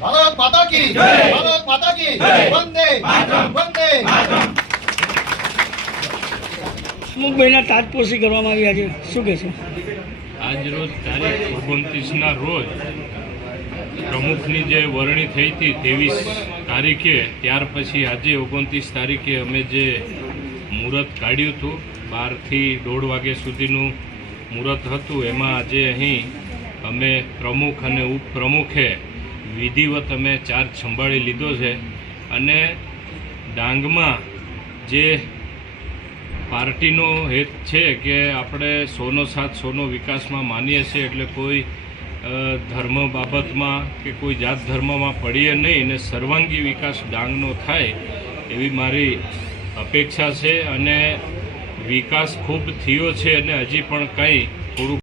ભારત માતા કી જય, ભારત માતા કી જય, વંદે માતરમ, વંદે માતરમ। મુંબઈના તાજપોશી કરવામાં આવ્યા છે, શું કહેશો? આજ રોજ તારીખ 29ના રોજ પ્રમુખની જે વરણી થઈ હતી 23 તારીખે, ત્યાર પછી આજે 29 તારીખે અમે જે મુહૂર્ત કાઢ્યું હતું 12 થી 1:30 વાગ્યા સુધીનું મુહૂર્ત હતું, એમાં આજે અહીં અમે પ્રમુખ અને ઉપપ્રમુખે વિધિવત અમે ચાર્જ સંભાળી લીધો છે અને ડાંગમાં જે પાર્ટીનો હેત છે કે આપણે 100નો સાથ 100નો વિકાસમાં માનીએ છીએ, એટલે કોઈ ધર્મ બાબતમાં કે કોઈ જાત ધર્મમાં પડીએ નહીં અને સર્વાંગી વિકાસ ડાંગનો થાય એવી મારી અપેક્ષા છે અને વિકાસ ખૂબ થયો છે અને હજી પણ કંઈ થોડુંક